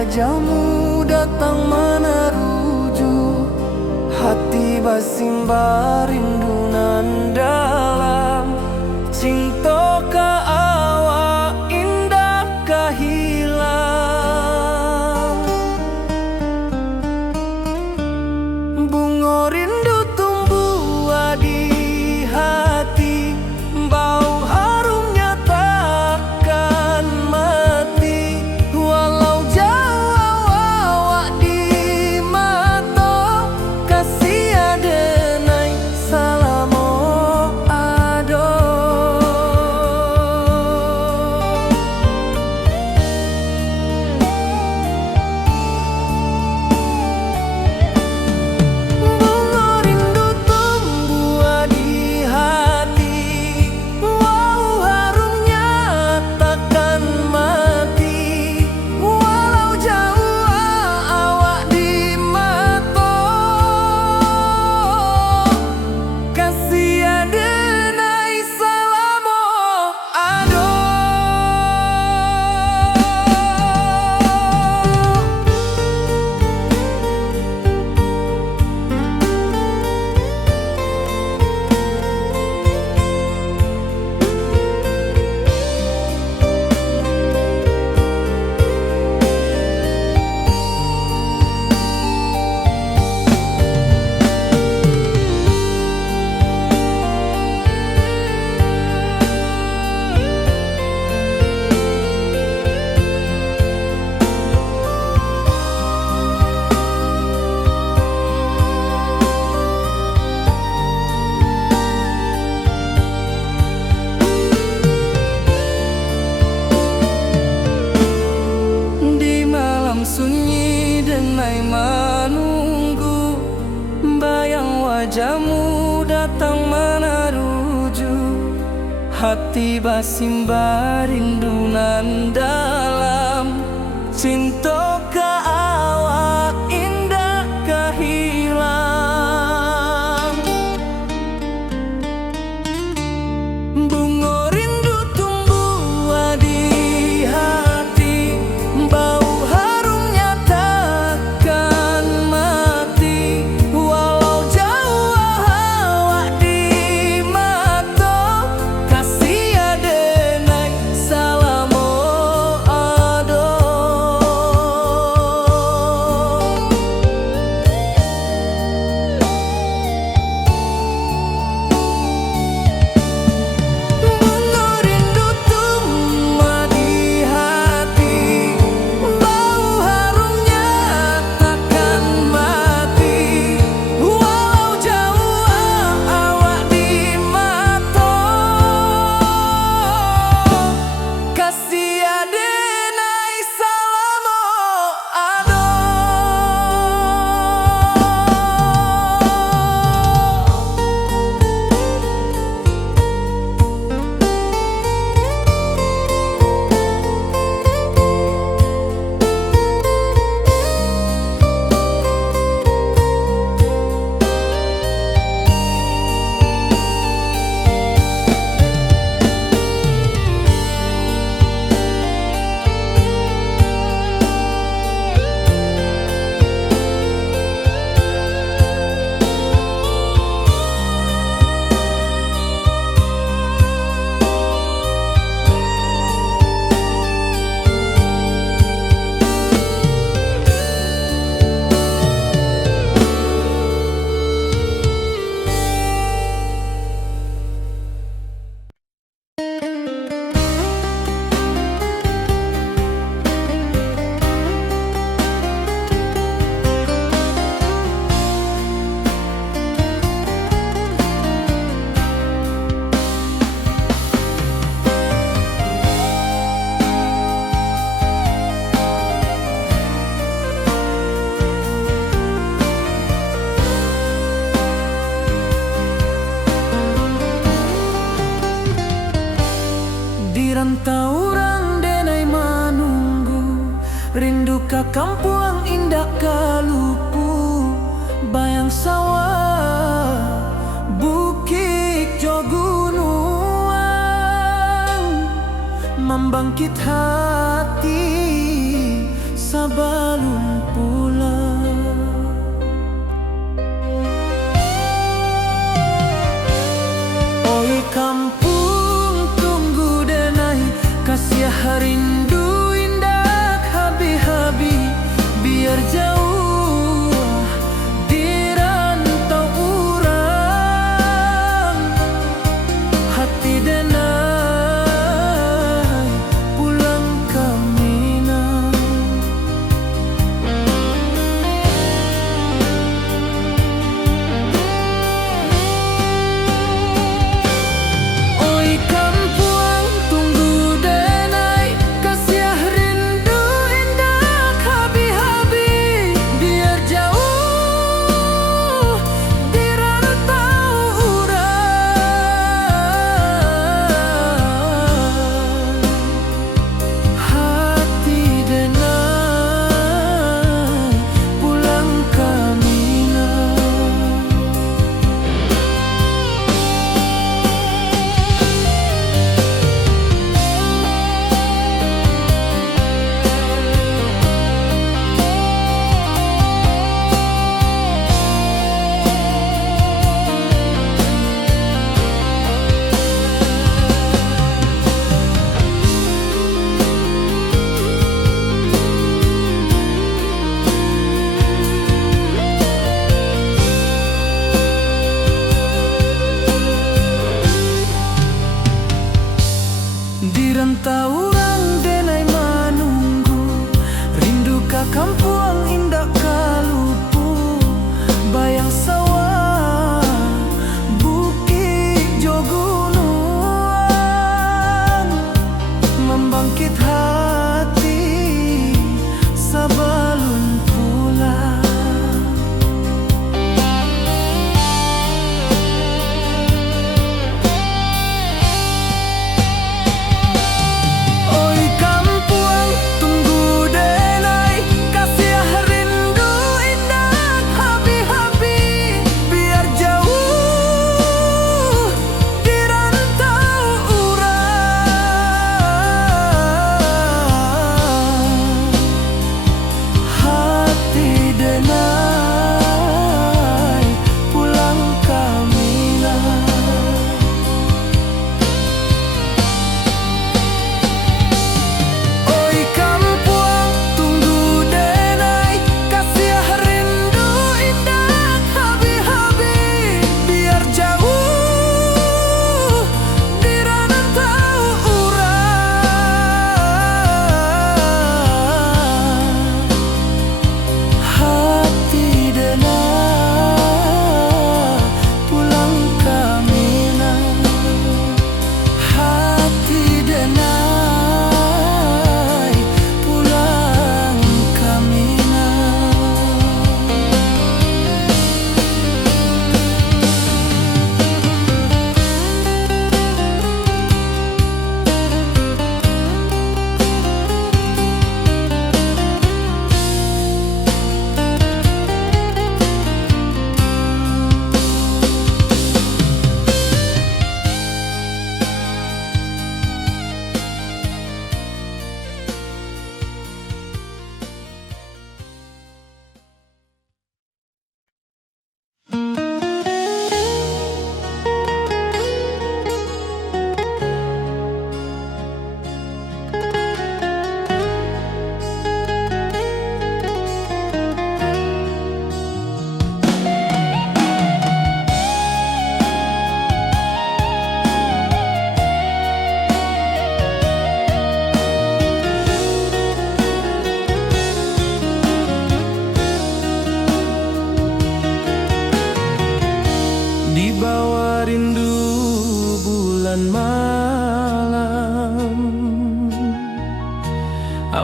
wajahmu datang meneruju, hati basimba rindu nan dalam. Cinta ka awak indah kahilang, bunga rindu tumbuh di hati, bau harumnya takkan mati. Walau jauh awak di mata, kasih adenai salamo ado. Bunga rindu tumbuh di hati, wow harumnya takkan mati. Walau jauh awak di mata, kasih adenai salamo ado. Di malam sunyi denai menunggu, bayang wajahmu datang meneruju, hati basimba rindu nan dalam. Cinta ka awak indah kahilang, bunga rindu tumbuh di hati, bau harumnya takkan mati. Walau jauh awak di mata, kasih adenai salamo ado. Bunga rindu tumbuh di hati, bau harumnya takkan mati. Walau jauh awak di mata, kasih adenai salamo ado. Di rantauan denai menunggu, rindu ka kampung indah kalupu, bayang sawah bukit jo gunungan, membangkit hati sabar.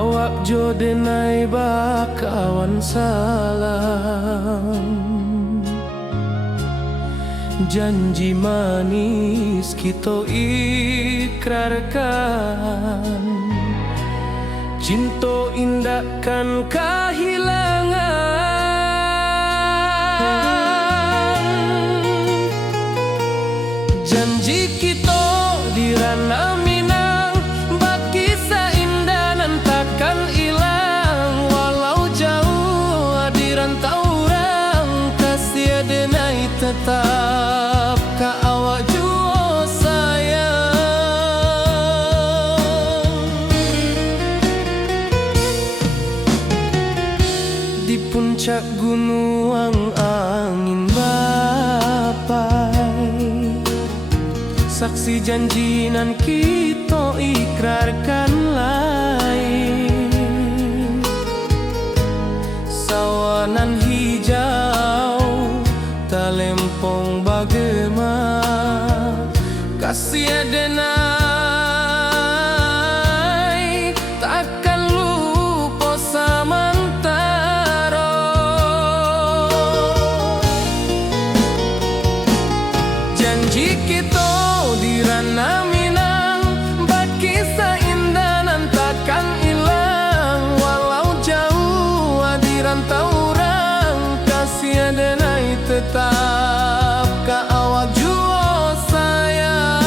awak jo denai bakawan salam. Janji manis kita ikrarkan, cinta indahkan kehilangan. Janji kita di ranah Minang, baki seindah nan takkan hilang. Walau jauh di rantau orang, kasih denai tetap ka awak jua sayang. Di puncak gunung angin bapai, saksi janji nan kita ikrarkan lain. Sawanan hijau talempong bagema, kasih denai takkan lupa samantara. Janji kita di ranah Minang, baki seindah nan takkan hilang. Walau jauh di rantau orang, kasih denai tetap ka awak jua sayang.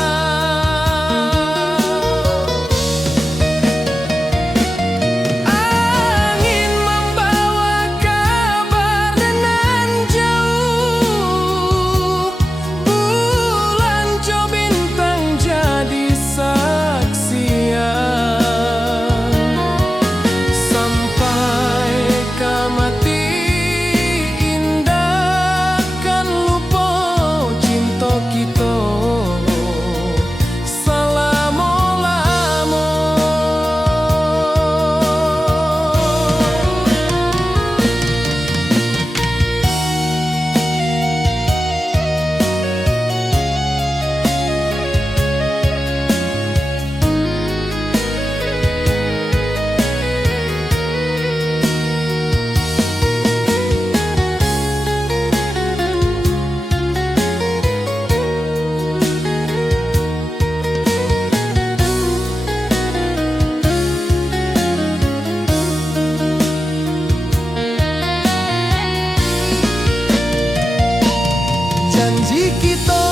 Angin membawa kabar nan jauh, bulan jo bintang jadi saksian. Sampai ke mati indah kan lupa cinta kita selama-lama. Janji kita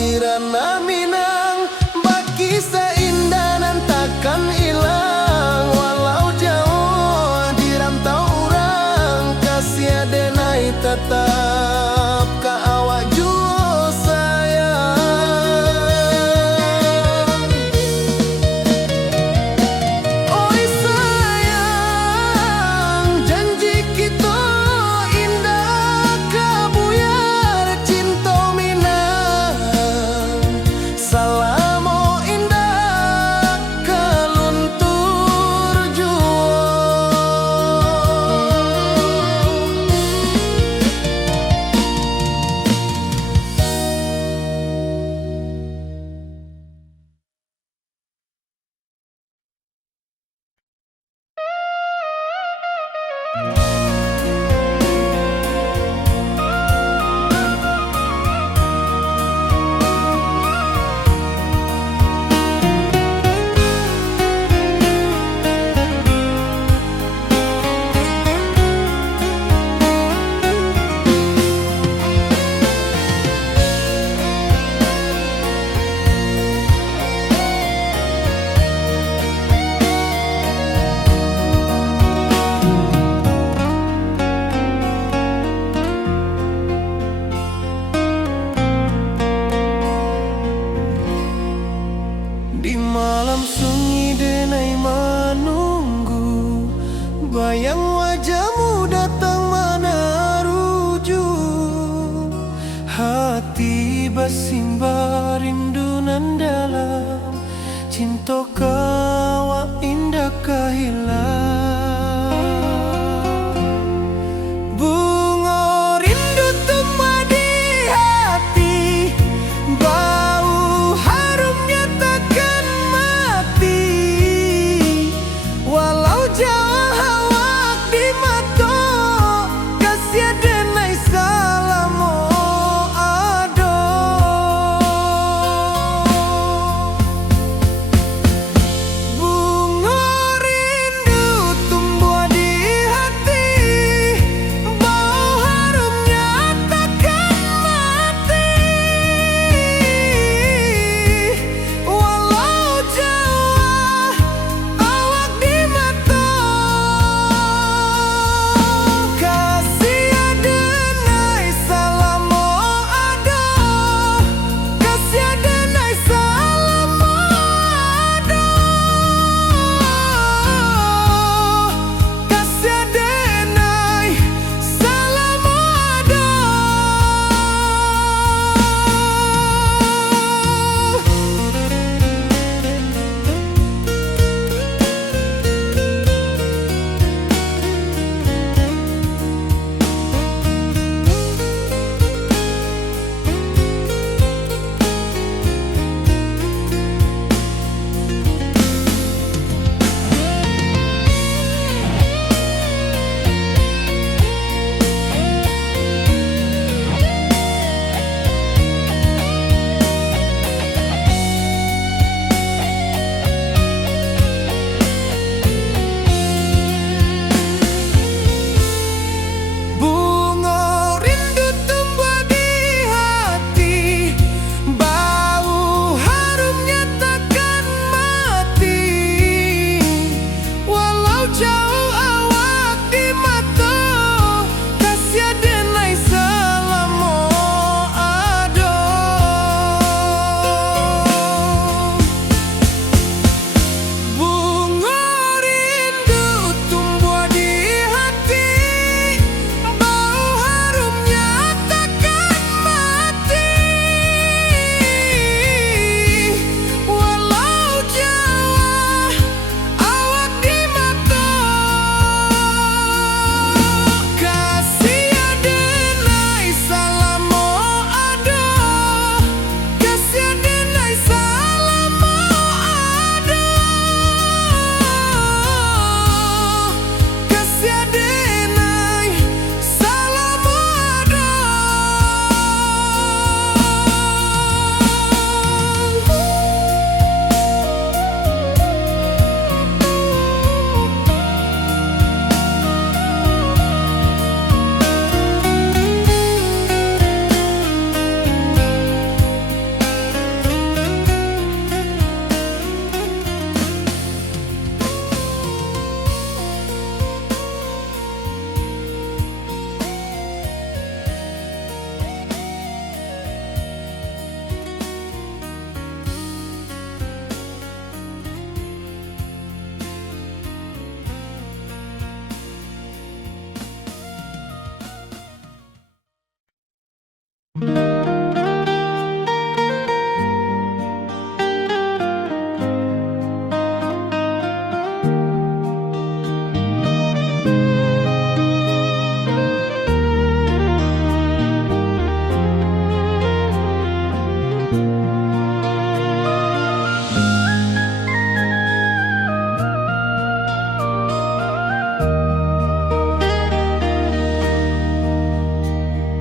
di ranah Minang, baki seindah nan takkan hilang. Walau jauh di rantau orang, kasih denai tetap ka awak jua sayang. Oi sayang, janji kita indah kabuyar cinta Minang. Salamo indah keluntur jua. Di malam sunyi denai menunggu, bayang wajahmu datang meneruju. Hati bersimbar rindu nan dalam, cinta kawa indah kehilang. Bunga rindu tumbuh di hati, bau harumnya takkan mati. Walau jauh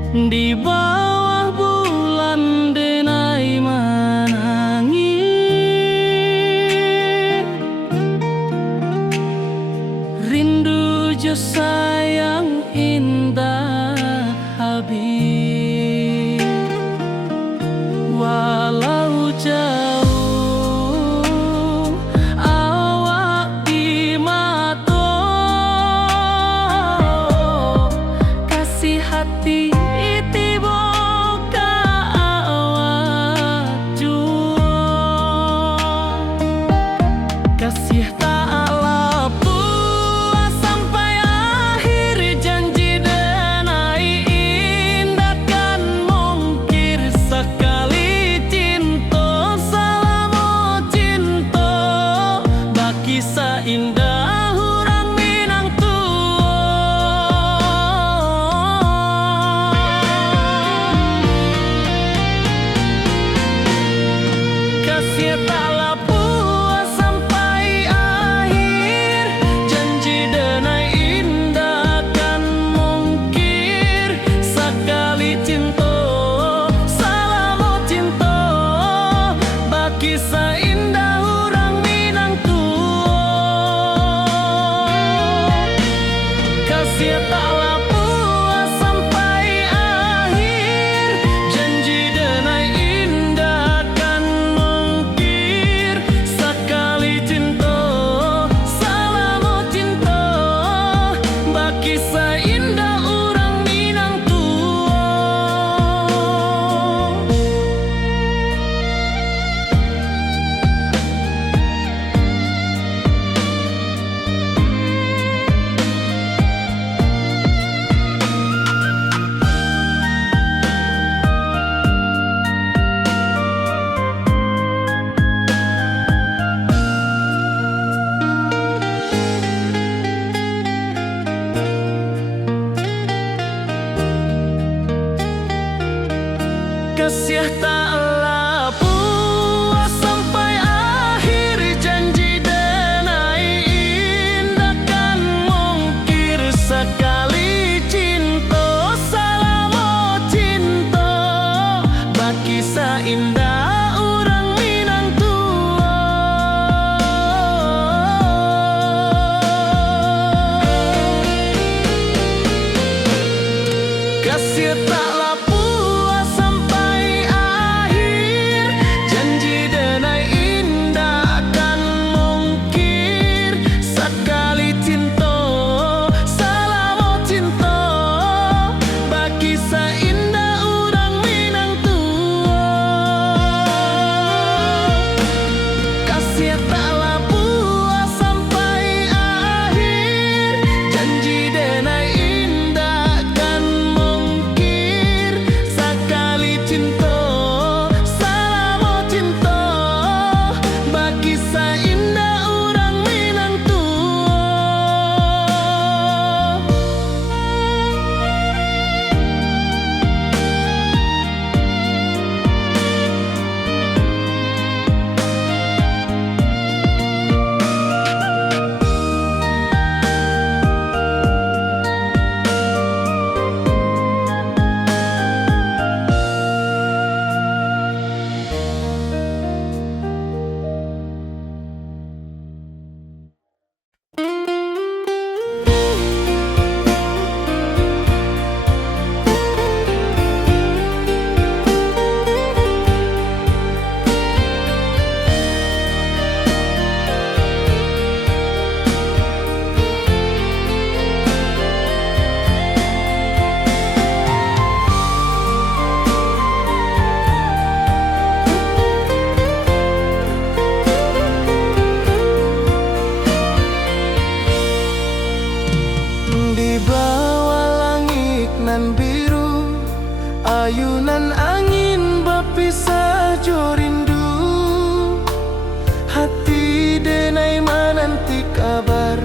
Di bawah bulan denai menangi, rindu jo sayang indah habis. Walau jauh awak di mata, kasih hati kasih tak puas sampai akhir, janji denai indah kan mungkir sekali cinta, selama cinta baki seindah urang Minang tua. Kasih tak kisah indah urang Minang tua. Kasih taklah puas sampai akhir, janji denai indah kan mungkir sekali cinta, selama cinta baki seindah urang Minang tua. Kasih taklah puas sampai akhir, janji denai indah kan mungkir sekali cinta, selama cinta baki seindah urang Minang tua. Kasih taklah nan biru, ayunan angin berpisah jo rindu. Hati denai menanti kabar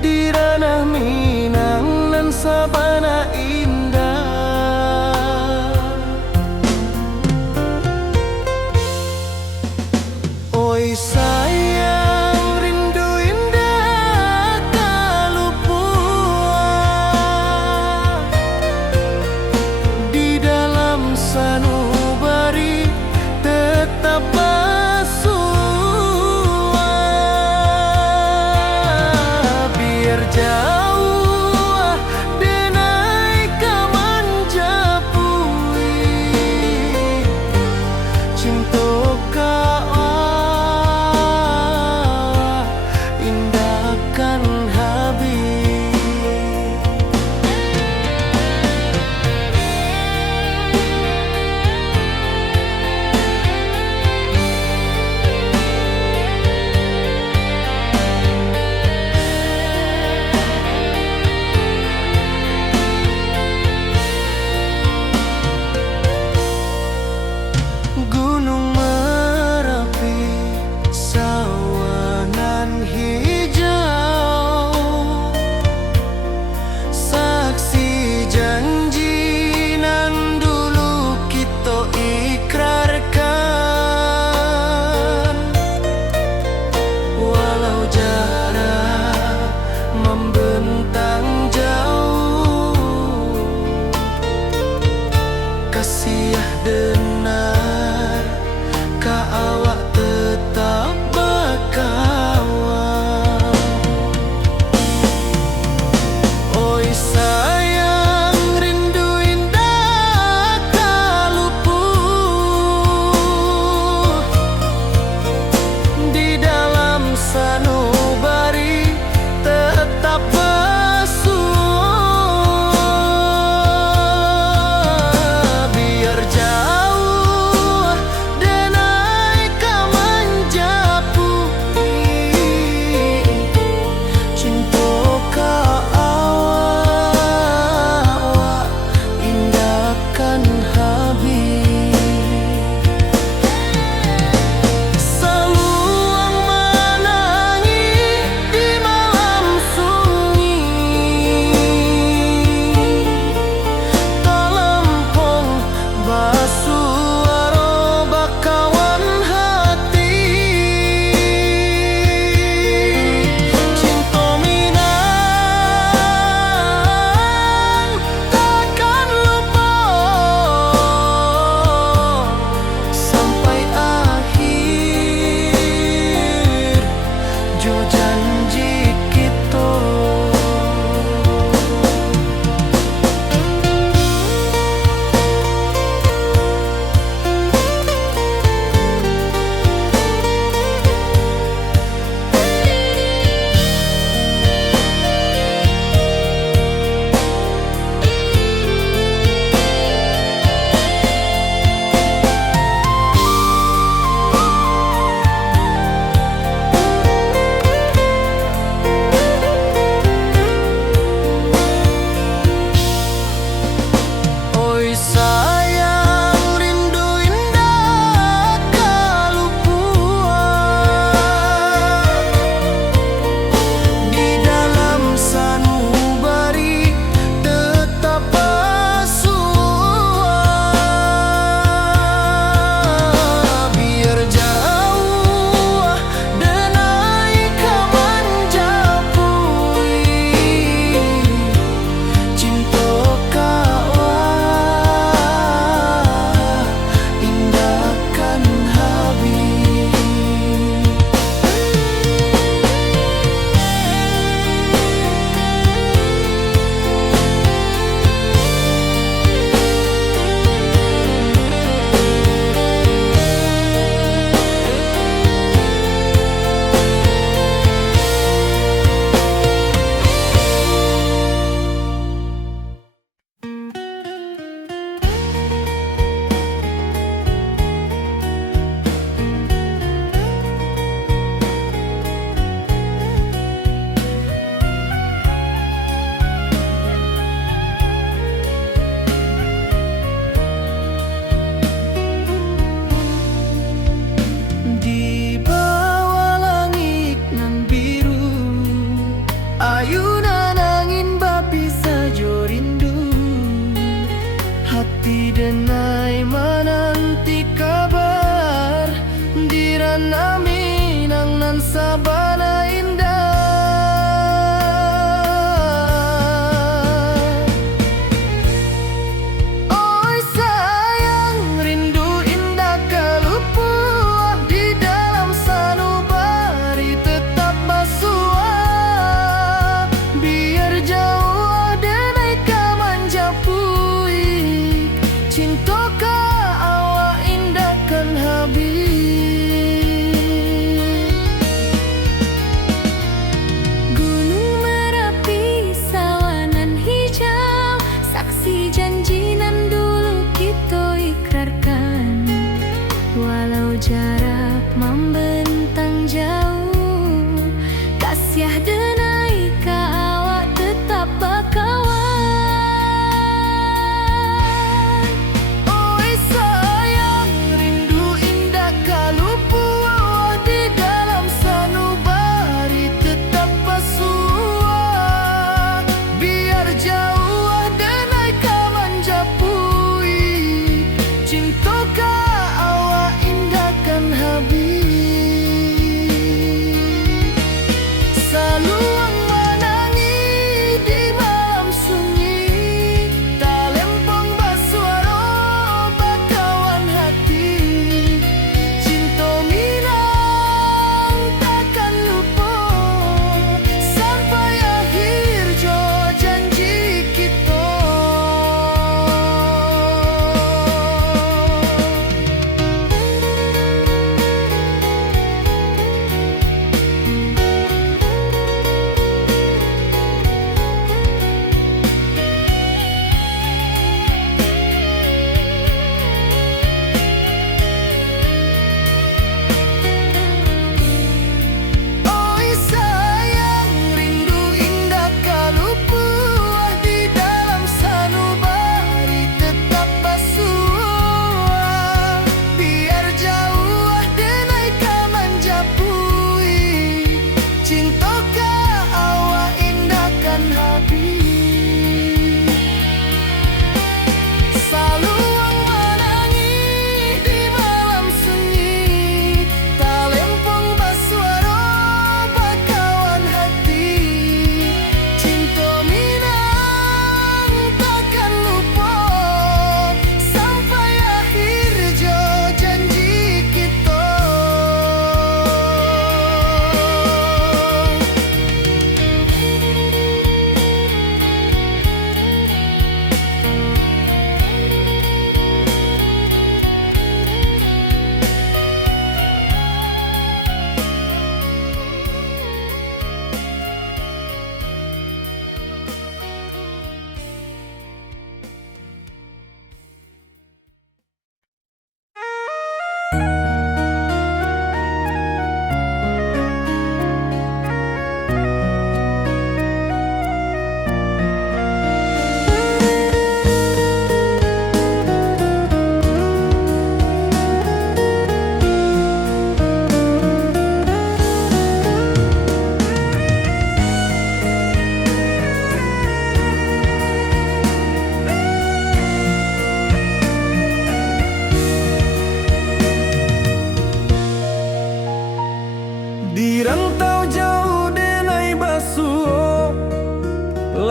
di ranah Minang nan sabana indah. Oi sayang, rindu indah tak lupa di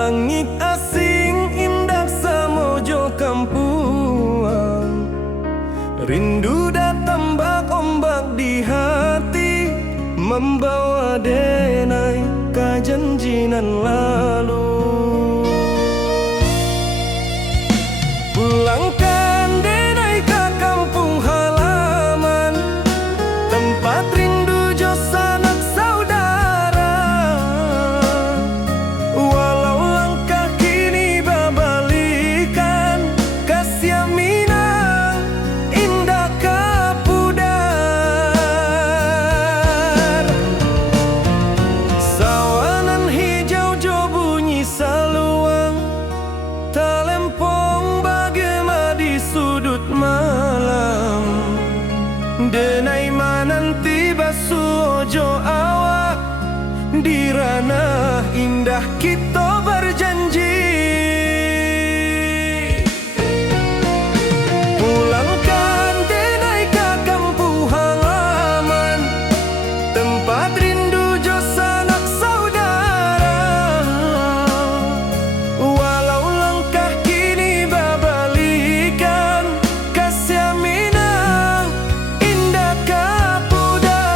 Langit asing indah samojo kampuang, rindu datang bak ombak di hati, membawa denai kajanjinan lalu. Pulangkan denai ke kampung halaman, tempat rindu jo sanak saudara. Walau langkah kini babalikan, kasih Minang indah kapudar. Sawanan hijau jo bunyi saluang, talempong bagema di sudut malam. Denai mananti basuojo awak, di ranah indah kita berjanji. Pulangkan denai ke kampung halaman, tempat rindu jo sanak saudara. Walau langkah kini babalikan, kasih Minang indah kapudar.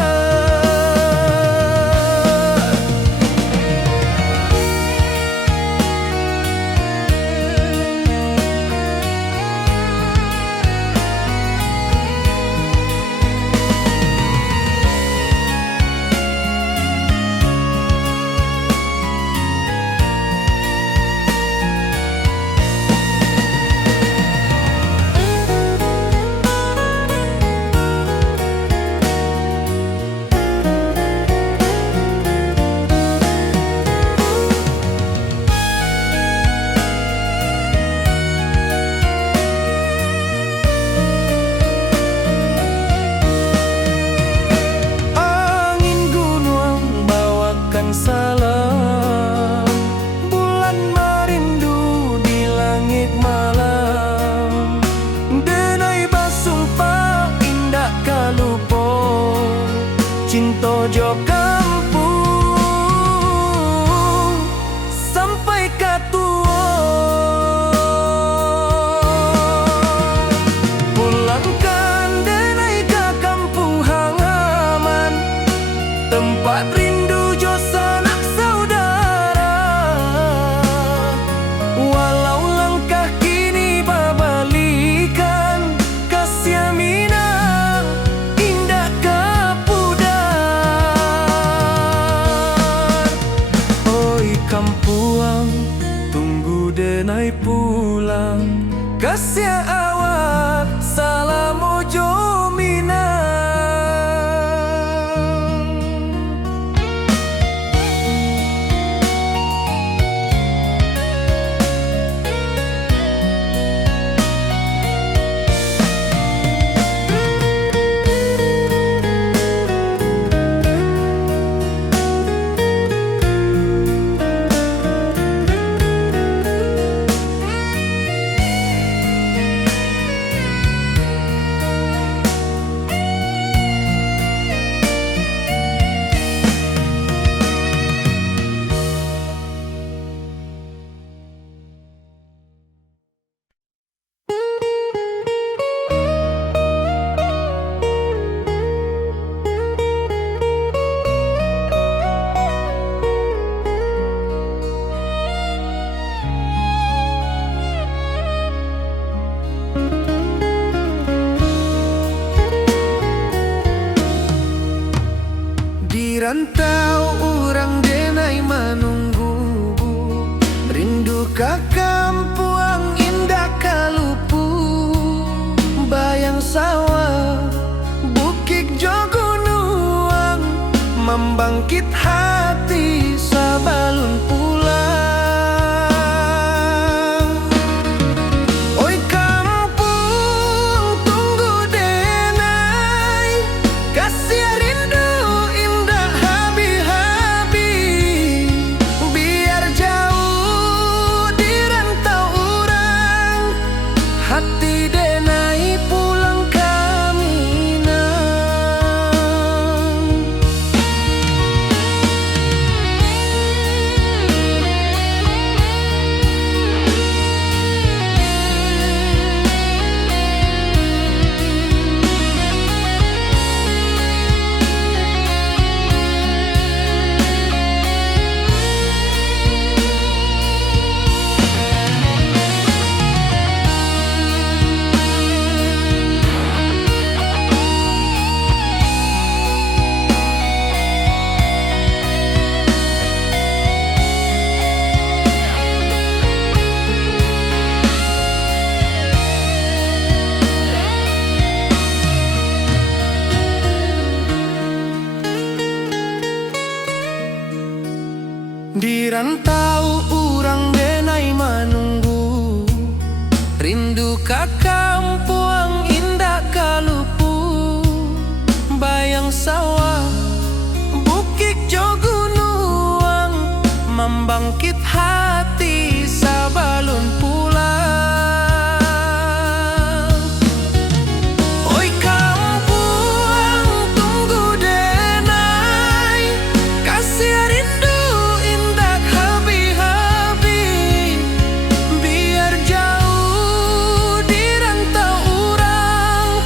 Angin gunung bawakan salam, bulan merindu di langit malam. Denai basumpa indah kalupo, cinta jo kampung sampai katua. Pulangkan denai ke kampung halaman, tempat rindu jo sanak saudara. Walau langkah kini babalikan, kasih Minang indah kapudar. Oi kampuang, tunggu denai pulang, kasih awak salam ojo Minang. Di rantau urang denai menunggu, rindu ka kampuang indah kalupu. Bayang sawah, bukit jo gunung, membangkit hati sabalun pulang. Oi kampung tunggu denai, kasih rindu indah habi-habi. Biar jauh di rantau urang, hati denai pulangkan tahu urang denai manunggu, rindu ka kampung indah kalupu, bayang sawah bukit jo gunung, membangkit hati sabalun pulang. Oi kampung tunggu denai, kasih rindu indah habi-habi, biar jauh di rantau urang,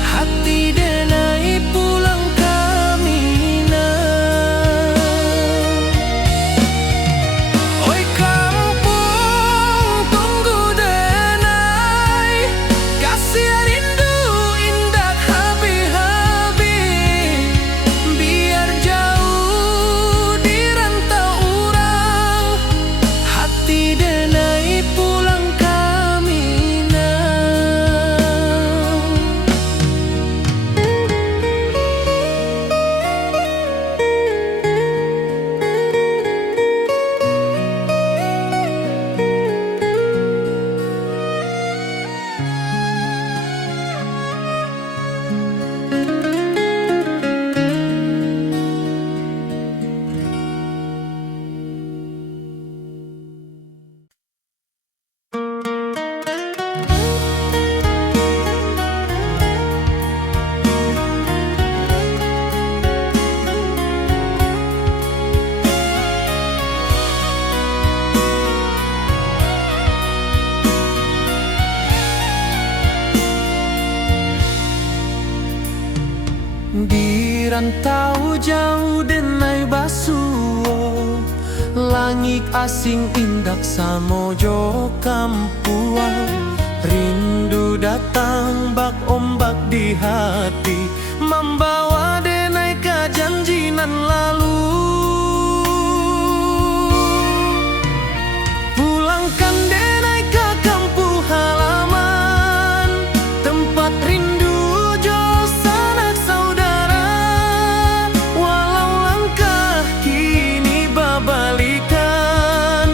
hati denai pulang kamina. Oi kampung tunggu denai, kasih rindu indah habi-habi, biar jauh di rantau urang, hati denai pulang kamina. Di rantau jauh denai basuo, langit asing indak samojo kampuan, rindu datang bak ombak di hati, membawa denai ke janjinan lalu. Pulangkan denai ke kampung halaman, tempat rindu jo sanak saudara, walau langkah kini babalikan,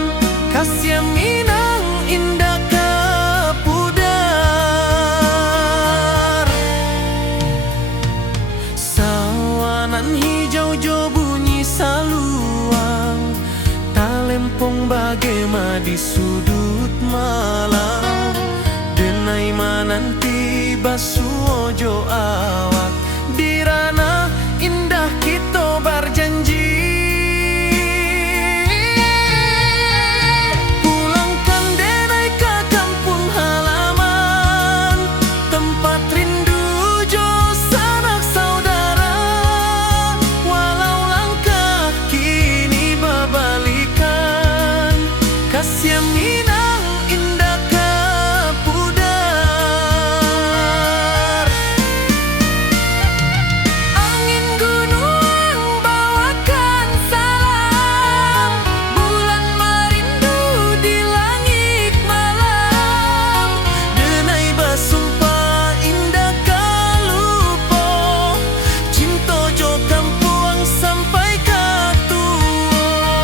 kasih minang indah ke pudar. Sawanan hijau jo bunyi saluang, talempong bagema di sudut malam, denai mananti basuo jo awak, di ranah indah kita berjanji. Pulangkan denai ke kampung halaman, tempat rindu jo sanak saudara, walau langkah kini babalikan, kasih minang indah ke pudar. Angin gunung bawakan salam, bulan merindu di langit malam, denai basumpah indah kalupo, cinta jo kampuang sampai ke tua.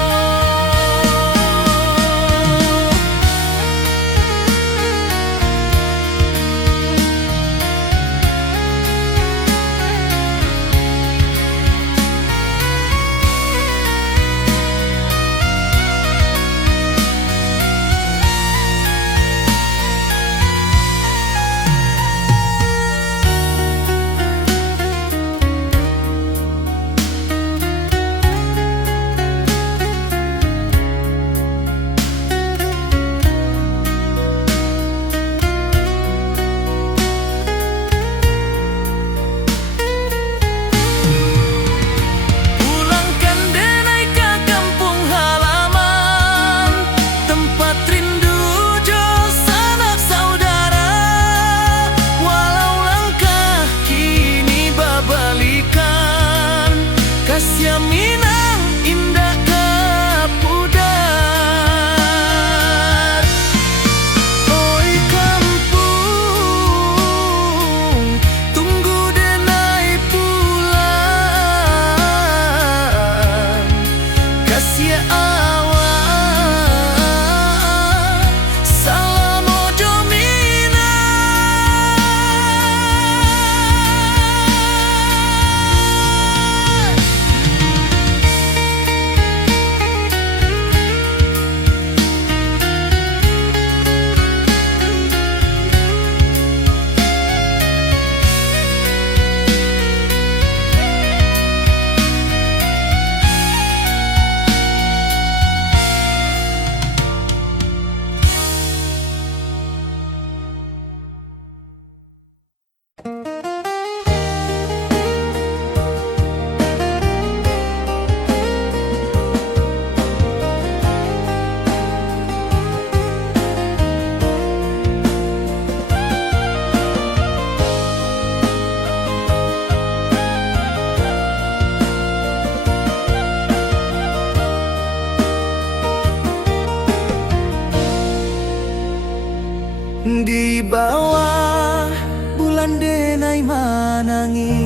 bulan denai manangi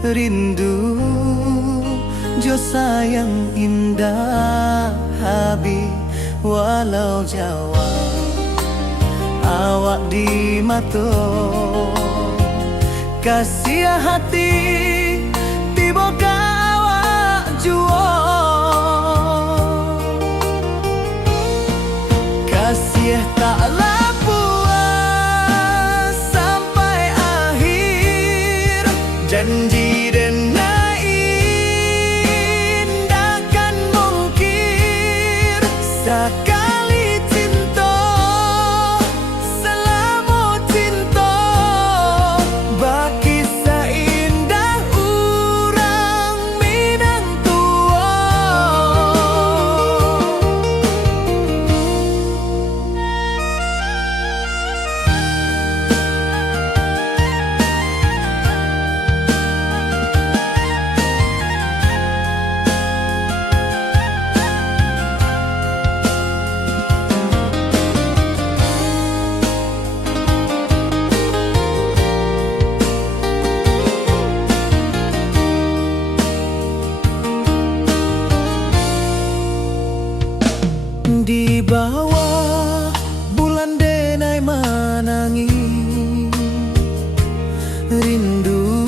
rindu jo sayang indah habi walau Jawa awak di mato kasih hati tiba awak juo kasih tak puas sampai akhir janji denai indakan mungkir sekali cinta selama cinta baki seindah urang Minang tua. Di bawah bulan denai manangi rindu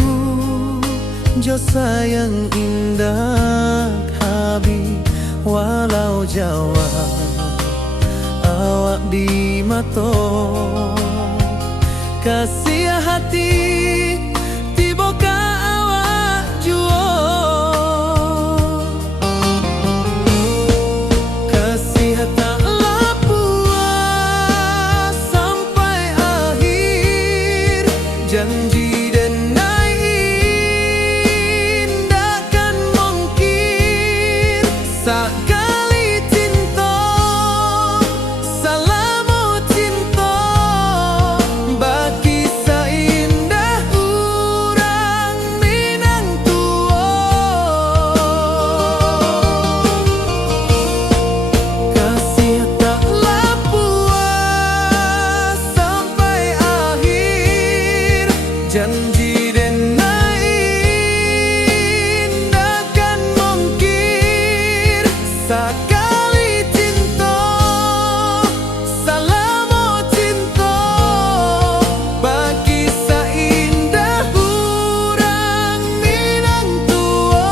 jo sayang indah habi walau Jawa awak di mato kasih hati tiba awak juo janji denai indakan mungkir sekali cinta selama cinta baki seindah urang Minang tua kasih taklah puas sampai akhir janji denai indakan mungkir sekali cinta selama cinta bagi seindah urang Minang tua.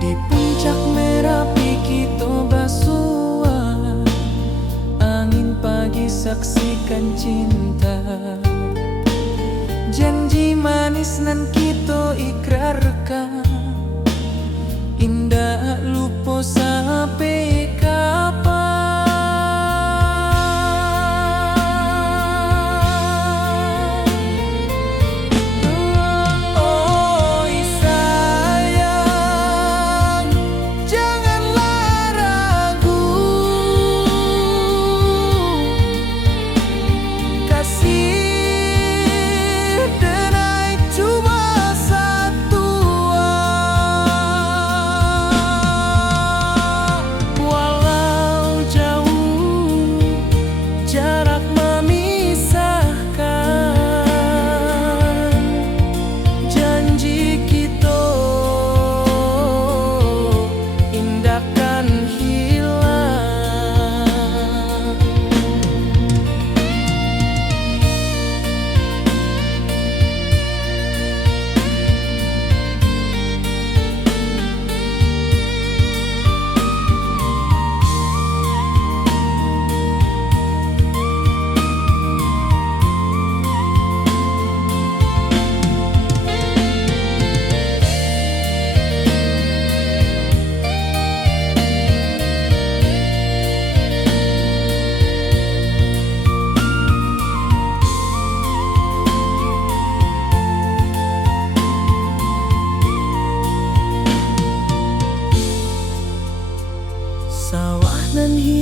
Di puncak Merapi kita basua angin pagi saksikan cinta janji manis nan kita ikrarkan indah lupa sampai kapan. Oi sayang janganlah ragu kasih denai cuma satu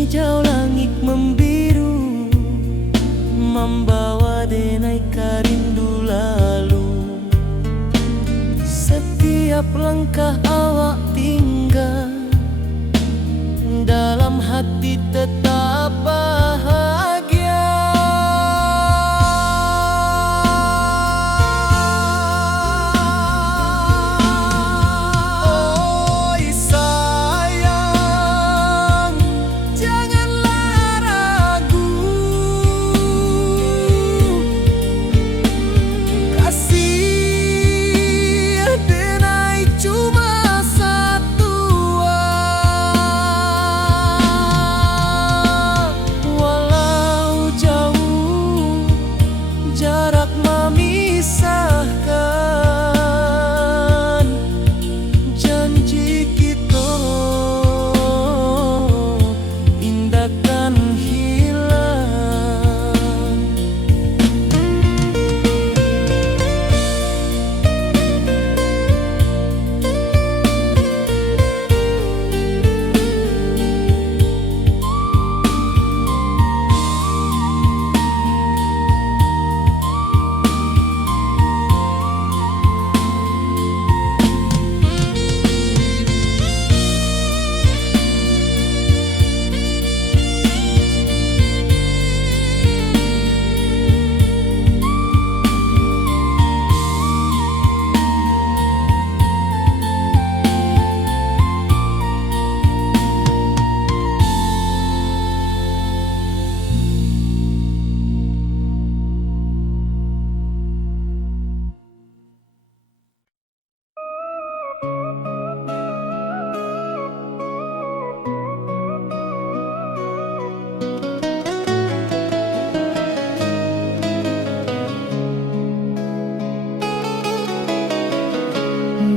hijau langit membiru, membawa denai rindu lalu. Setiap langkah awak tinggal, dalam hati tetap bahagia. Oi sayang, janganlah ragu, kasih denai cuma satu. Walau jauh jarak memisahkan, janji kita indahkan hilang.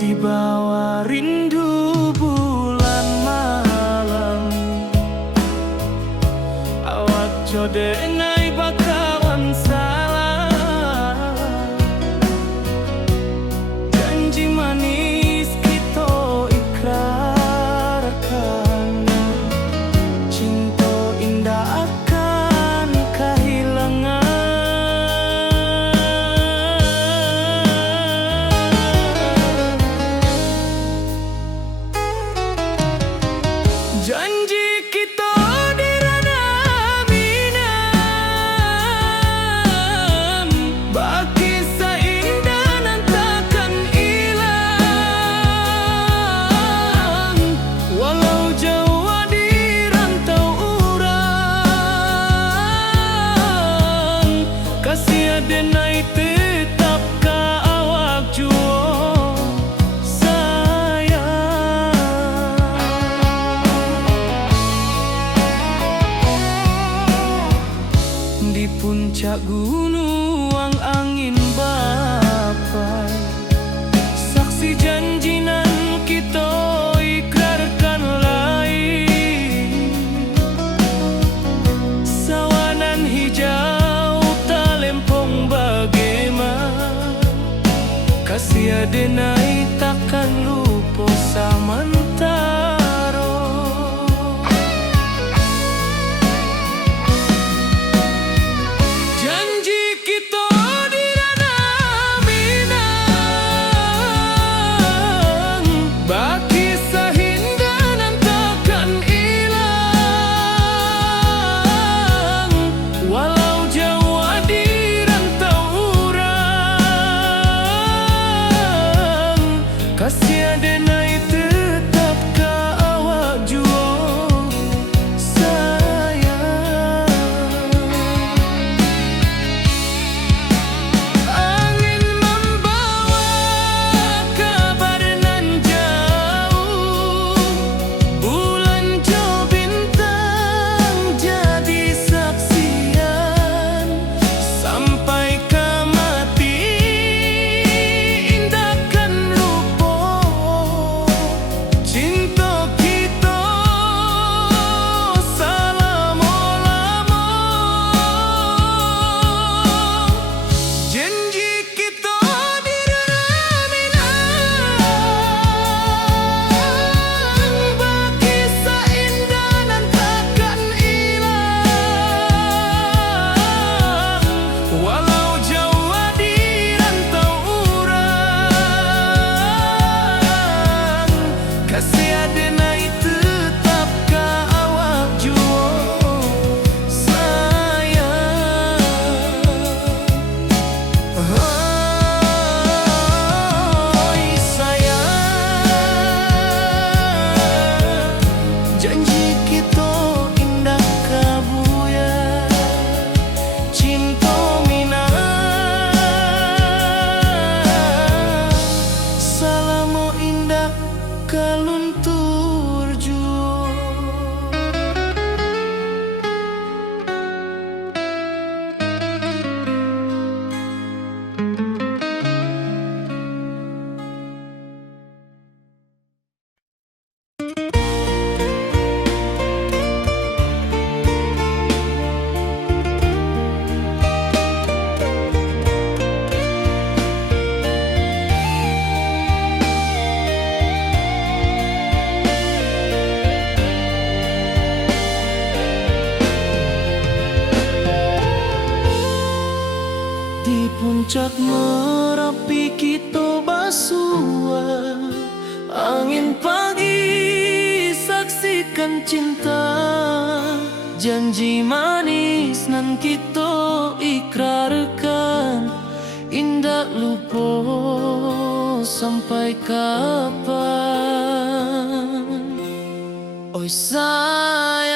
Di bawah rindu bulan malam, awak jodenai bakawan salah. Janji manis kita ikrarkan, cinta indah akan kehilangan. Janji kita di ranah minam, baki seindah nan takkan hilang. Walau jauh di rantau urang, kasih denai tetap ka awak jua. Di puncak gunung angin bapai, saksi janji nan kita ikrarkan lain. Sawanan hijau talempong bagaimana, kasih denai takkan lupa samantara. Janji kita di ranah minang, baki sahindah nan takkan hilang. Walau jauh di rantau urang, kasih denai tetap ka Merapi kita basua, angin pagi saksikan cinta, janji manis nan kita ikrarkan, indah lupa sampai kapan. Oi sayang,